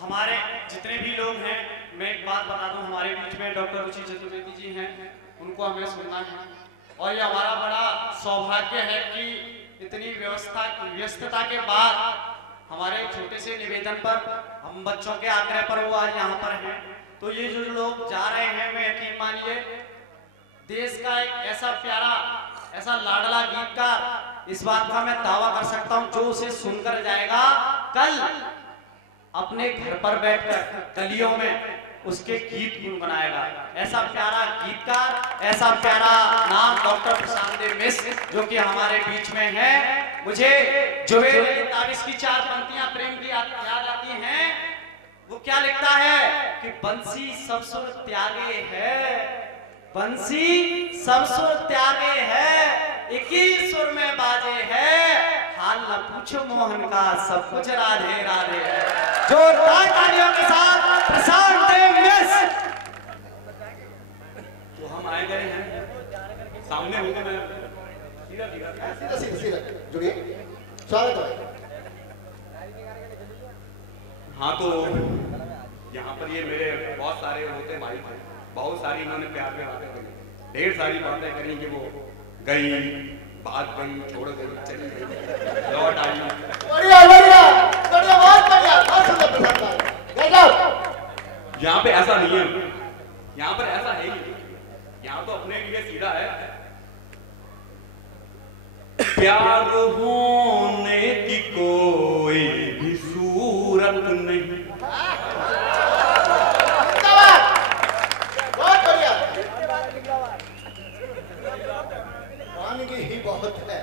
हमारे जितने भी लोग हैं, मैं एक बात बता दूं, हमारे बीच में डॉक्टर रुचि चतुर्वेदी जी हैं, उनको हमें सुनना है। और ये हमारा बड़ा सौभाग्य है कि इतनी व्यस्तता के बाद हमारे छोटे से निवेदन पर, हम बच्चों के आग्रह पर वो आज यहाँ पर हैं। तो ये जो लोग जा रहे हैं, मैं यकीन मानिए देश का एक ऐसा प्यारा, ऐसा लाडला गीतकार, इस बात का मैं दावा कर सकता हूँ, जो उसे सुनकर जाएगा कल अपने घर पर बैठकर गलियों में उसके गीत गुनगुनाएगा। ऐसा प्यारा गीतकार, ऐसा प्यारा नाम डॉक्टर प्रशांत देव मिश्र, जो कि हमारे बीच में है। मुझे जुबेर ताबिश की 4 पंक्तियां प्रेम की याद आती हैं। वो क्या लिखता है कि बंसी सब सुर त्यागे है, बंसी सब सुर त्यागे है, 21 सुर में बाजे है, हाल न पूछो मोहन का, सब कुछ राधे राधे है। जोरदार तालियों के साथ प्रशांत देव मिश्र। तो हम आए गए हैं सामने होते में सीधा जुड़िए, स्वागत है। हाँ, तो यहाँ पर ये मेरे बहुत सारे होते भाई थे, बहुत सारी इन्होंने प्यार में बातें करी, ढेर सारी बातें करी कि वो गई, बात गई, छोड़ गई, चली गई, लौट आई। बढ़िया बढ़िया बढ़िया, बहुत बढ़िया, बहुत सुंदर प्रशांत भाई, गजब। यहाँ पे ऐसा नहीं है, यहाँ पर ऐसा है ही, यहाँ तो अपने लिए सीधा है। प्यार होने की कोई भी सूरत नहीं। बहुत बढ़िया, वानगी ही बहुत है।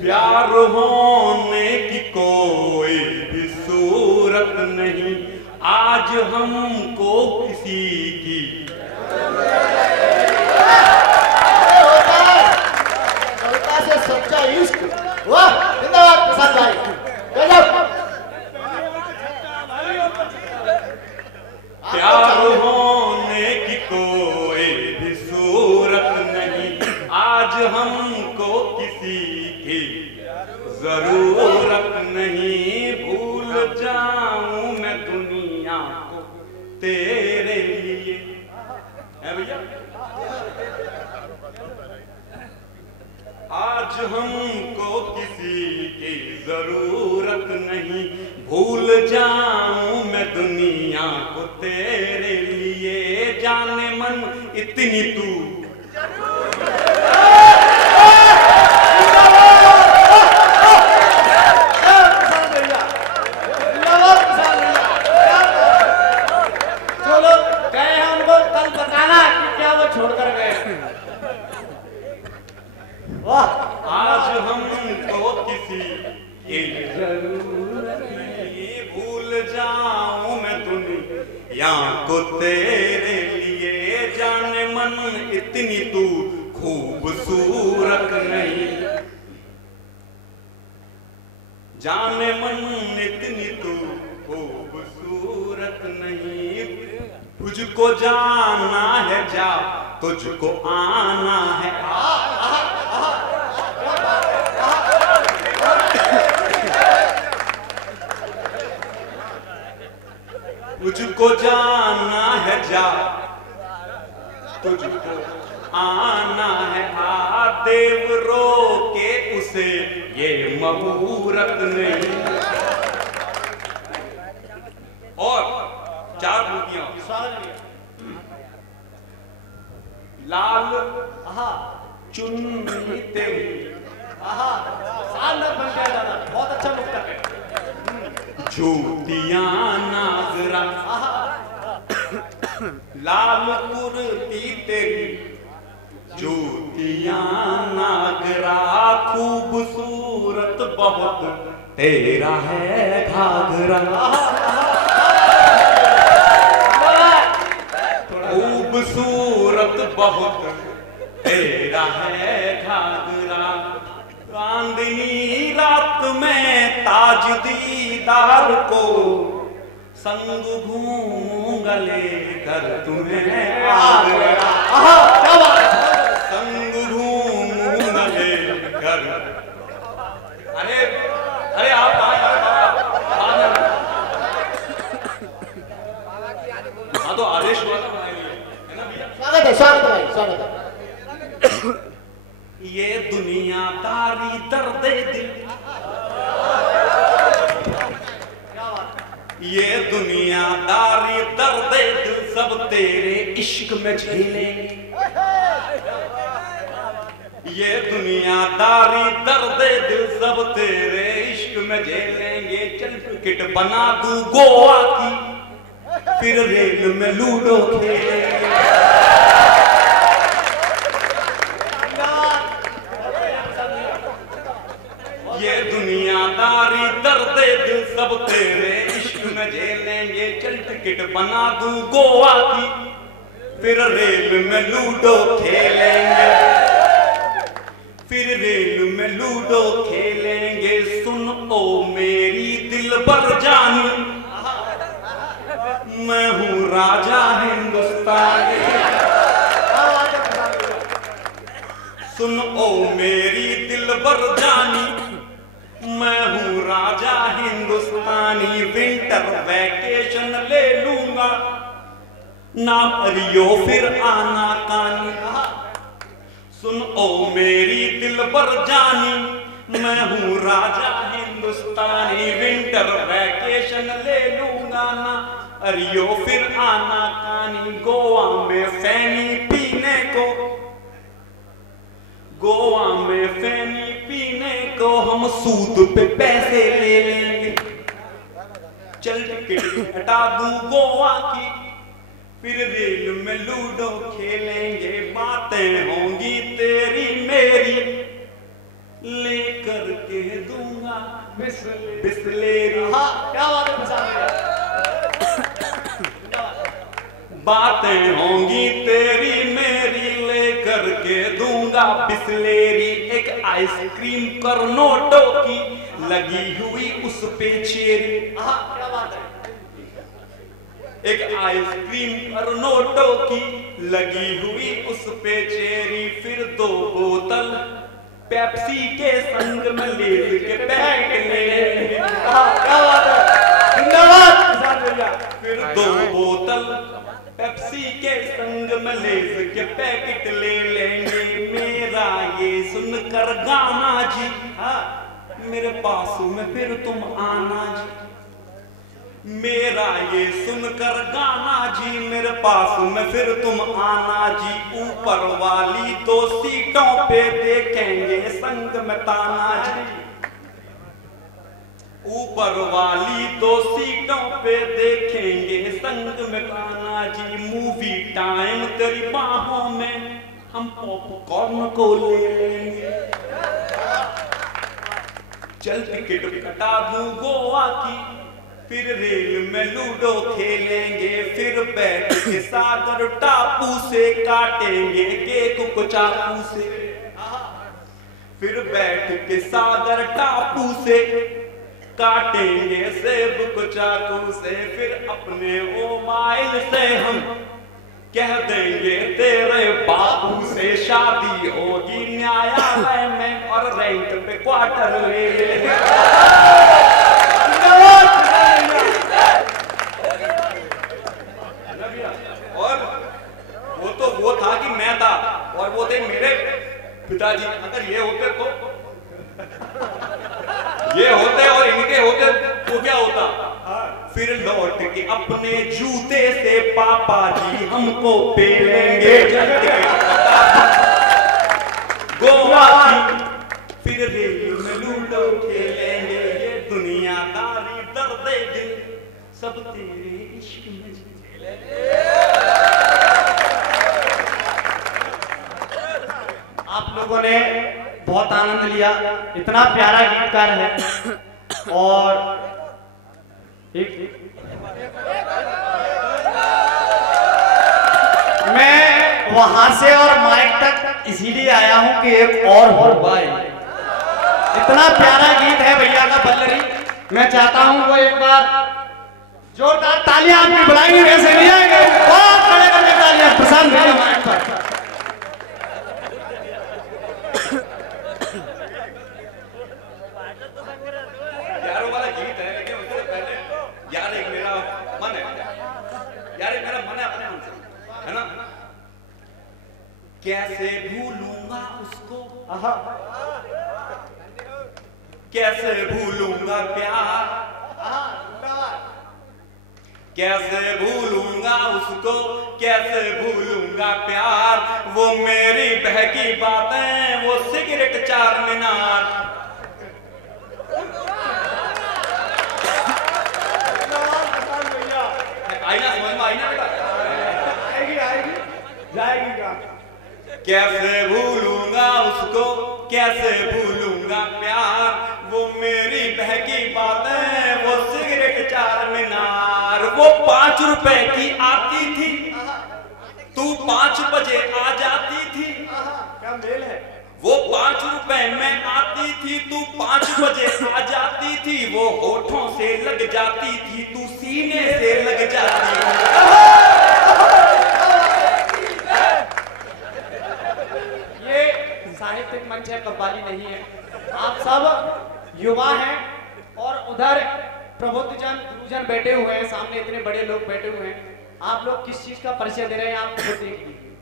प्यार होने की कोई भी सूरत नहीं, आज हमको किसी की से सच्चा इश्क। वाह, जिंदाबाद प्रशांत भाई, गजब। प्यार होने की कोई भी सूरत नहीं, आज हमको किसी की जरूरत नहीं, भूल जाऊं मैं दुनिया को तेरे लिए। है भैया, आज हमको किसी की जरूरत नहीं, भूल जाऊं मैं दुनिया को तेरे लिए, जाने मन इतनी तू आज हमको किसी की जरूरत नहीं, भूल जाऊं मैं दुनिया को तेरे लिए, जाने मन इतनी तू खूबसूरत नहीं, जाने मन इतनी तू खूबसूरत नहीं, तुझको जाना है जा, तुझको आना है तुझको जाना है जा, तुझको आना है आ, देव रो के उसे ये मुहूर्त नहीं। और 4 पंक्तियां। लाल चुन्नी तेरी, बहुत अच्छा मुक्ता है। झूठियां नागरा, लाल कुर्ती तेरी, झूठियां नागरा, खूबसूरत बहुत तेरा है घाघरा, खूबसूरत बहुत तेरा है घाघरा, चांदनी रात में ताज दीदार को, संग घूमूंगा लेकर तुम्हें आगरा, संग घूमूंगा लेकर। अरे अरे आप तो आदेश हुआ था हमारे लिए, है ना भैया? स्वागत है भाई, स्वागत है। ये दुनियादारी दर्द दिल, ये दुनियादारी दर्द दिल सब तेरे इश्क में झेलेंगे। ये दुनियादारी दर्द दिल सब तेरे इश्क में झेलेंगे। चल टिकट बना दूं गोवा की, फिर रेल में लूडो खेलेंगे। ये दुनियादारी दर्द दिल सब तेरे इश्क में झेलेंगे। चल टिकट बना दूं गोवा की, फिर रेल में लूडो खेलेंगे। फिर रेल में लूडो खेलेंगे। सुन ओ मेरी दिलबर जानी, मैं हूँ राजा हिंदुस्तान। सुन ओ मेरी दिलबर जानी, मैं हूँ राजा हिंदुस्तानी। विंटर वैकेशन ले लूंगा, ना परियो फिर आना कानी। सुन ओ मेरी दिलबर जानी, मैं हूँ राजा हिंदुस्तानी। विंटर वैकेशन ले लूंगा, ना अरियो फिर आना कानी। गोवा में फैनी पीने को, गोवा में फैनी पीने को हम सूद पे पैसे ले लेंगे। चल टिकट हटा दूं गोवा की, फिर रेल में लूडो खेलेंगे। बातें होंगी तेरी मेरी, लेकर के दूंगा बिस्लेरी। हाँ, क्या बात है प्रशांत? बातें होंगी तेरी मेरी, लेकर के दूंगा बिस्लेरी। एक आइसक्रीम कर नोटों की, लगी हुई उस पे चेरी। हाँ, क्या बात है? एक आइसक्रीम पर नोटों की, लगी हुई उस पे चेरी। फिर 2 बोतल पेप्सी के संग में लेज के पैकेट ले लेंगे। हाँ, क्या बात है? जिंदाबाद प्रशांत भैया। फिर 2 बोतल पेप्सी के संग में लेज के पैकेट ले लेंगे। मेरा ये सुनकर गाना जी, हाँ मेरे पास में फिर तुम आना जी। मेरा ये सुनकर गाना जी, मेरे पास में फिर तुम आना जी। ऊपर वाली 2 सीटों पे देखेंगे संग में ताना जी। ऊपर वाली 2 सीटों पे देखेंगे संग में ताना जी। मूवी टाइम तेरी बाहों में, हम पॉपकॉर्न को ले लेंगे। चल टिकट कटा दूं गोवा की, फिर रेल में लूडो खेलेंगे। फिर बैठ के सागर टापू से काटेंगे केक को चाकू से। फिर बैठ के सागर टापू से काटेंगे सेब को चाकू से। फिर अपने मोबाइल से हम कह देंगे तेरे बाबू से शादी होगी न्यायालय में, और रेंट पे क्वार्टर ले लेंगे। और वो था कि मैं था, और वो थे मेरे पिताजी। अगर ये होते और इनके होते तो क्या होता? फिर लौट के अपने जूते से पापा जी हमको पेलेंगे। गोवा की, फिर रेल में लूडो खेलेंगे। ये दुनियादारी दर्द दिल सब तेरे इश्क में आप लोगों ने बहुत आनंद लिया, इतना प्यारा गीतकार है। और मैं वहां से और माइक तक इसीलिए आया हूं कि एक और हो पाए। इतना प्यारा गीत है भैया का बल्लरी। मैं चाहता हूं वो एक बार जोरदार तालियां आपकी बढ़ाएंगे, वैसे नहीं आएंगे, बहुत खड़े करके तालियां प्रशांत भैया माइक पर। यारों वाला गीत है, लेकिन उससे पहले यार एक मेरा मन है, यार एक मेरा मन है कैसे भूलूंगा उसको, आहा, कैसे भूलूंगा प्यार, आहा, जिंदाबाद। कैसे भूलूंगा उसको, कैसे भूलूंगा प्यार, वो मेरी बहकी बातें, वो सिगरेट चार मीनार। आई ना समझ में, आई ना बेटा? आएगी आएगी जाएगी का। कैसे भूलूंगा उसको, कैसे भूलूंगा प्यार, वो मेरी बहकी बातें, वो सिगरेट चार मीनार। वो 5 रुपए की आती थी, तू 5 बजे आ जाती थी। क्या मेल है? वो 5 रुपए में आती थी, तू 5 बजे आ जाती थी। वो होठों से लग जाती थी, तू सीने से लग जाती थी। ये साहित्यिक मंच है, कव्वाली नहीं है। आप सब युवा हैं और उधर प्रबुद्धजन गुरुजन बैठे हुए हैं, सामने इतने बड़े लोग बैठे हुए हैं। आप लोग किस चीज का परिचय दे रहे हैं, आप खुद देख लीजिए।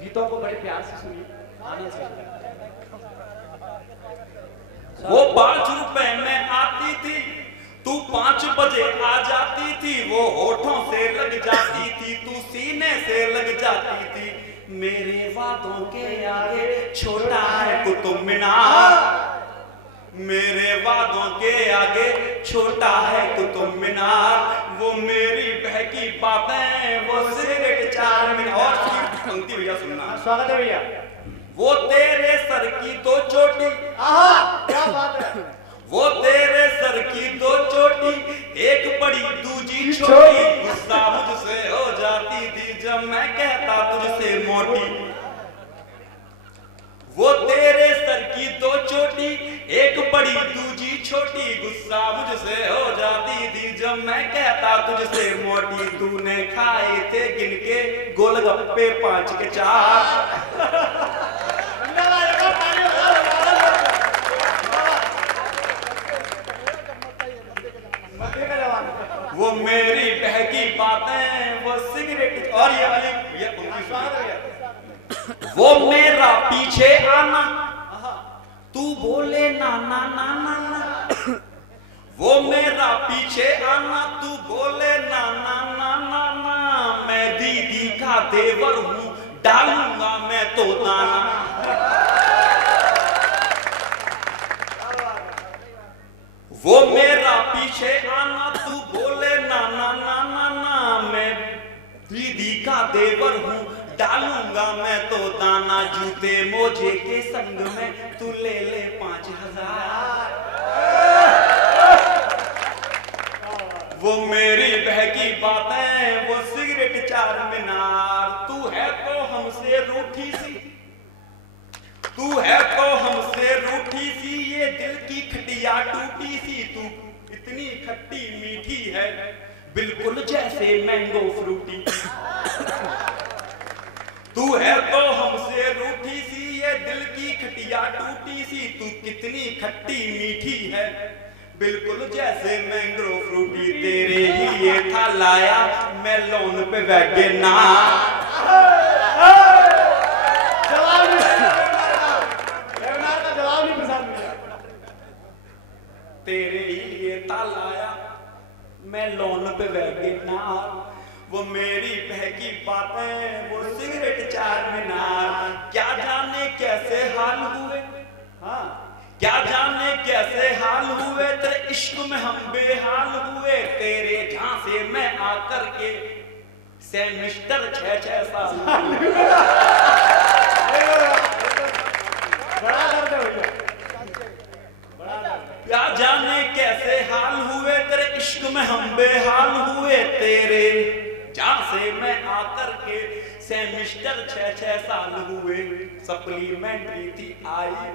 गीतों को बड़े प्यार से सुनिए, आनंद से। वो 5 रुपए में आती थी, तू 5 बजे आ जाती थी। वो होठों से लग जाती थी, तू सीने से लग जाती थी। मेरे वादों के आगे छोटा है कुतुब मीनार, मेरे वादों के आगे छोटा है कुतुब मीनार। वो मेरी बहकी बातें, वो सिगरेट चार मीनार। और पंक्ति भैया सुनना। स्वागत है भैया। वो तेरे सर की 2 चोटी, आहा, क्या बात है? वो तेरे सर की 2 चोटी, एक बड़ी दूजी छोटी। गुस्सा मुझसे हो जाती थी जब मैं कहता तुझसे मोटी। वो तेरे सर की 2 चोटी, एक बड़ी दूजी छोटी। गुस्सा मुझसे हो जाती थी जब मैं कहता तुझसे मोटी। तूने खाए थे गिन के गोलगप्पे 5 के 4। वो मेरी बहकी बातें, वो सिगरेट। और ये वाली ये वो मेरा पीछे आना, तू बोले ना ना ना ना ना। वो मेरा पीछे आना, तू बोले ना ना ना ना ना। मैं दीदी का देवर हूँ, डालूंगा मैं तो दाना। वो मेरा पीछे आना, तू बोले ना ना ना ना ना। मैं दीदी का देवर हूँ, डालूंगा मैं तो दाना। जूते मोजे के संग में तू ले ले 5000। वो मेरी बहकी बातें, वो सिगरेट चार मीनार। तू है तो हमसे रूठी सी, तू है तो हमसे रूठी सी। ये दिल की खटिया टूटी सी। तू इतनी खट्टी मीठी है, बिल्कुल जैसे मैंगो फ्रूटी। तू है तो हमसे रूठी सी, ये दिल की खटिया टूटी सी। तू कितनी खट्टी मीठी है, बिल्कुल जैसे मैंगो फ्रूटी। तेरे ही लिए था लाया मैं लोन पे वैगनआर। तेरे ही लिए था लाया मैं लोन पे वैगनआर। वो मेरी बहकी बातें, वो सिगरेट चार मीनार। क्या जाने कैसे हाल हुए, हाँ क्या जाने कैसे हाल हुए। तेरे इश्क में हम बेहाल हुए। तेरे झांसे में आकर के सेमिस्टर 6-6 साल। क्या जाने कैसे हाल हुए, तेरे इश्क में हम बेहाल हुए। तेरे झांसे में आकर के सेमिस्टर 6-6 साल हुए। सप्लीमेंट्री थी आई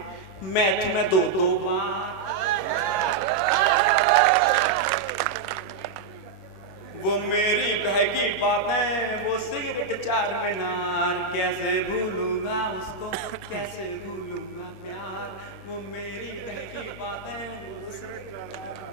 मैथ में 2-2 बार। वो मेरी बहकी बातें, वो सिगरेट चार मीनार। कैसे भूलूंगा उसको, कैसे भूलूंगा प्यार। वो मेरी बहकी बातें, वो सिगरेट चार मीनार।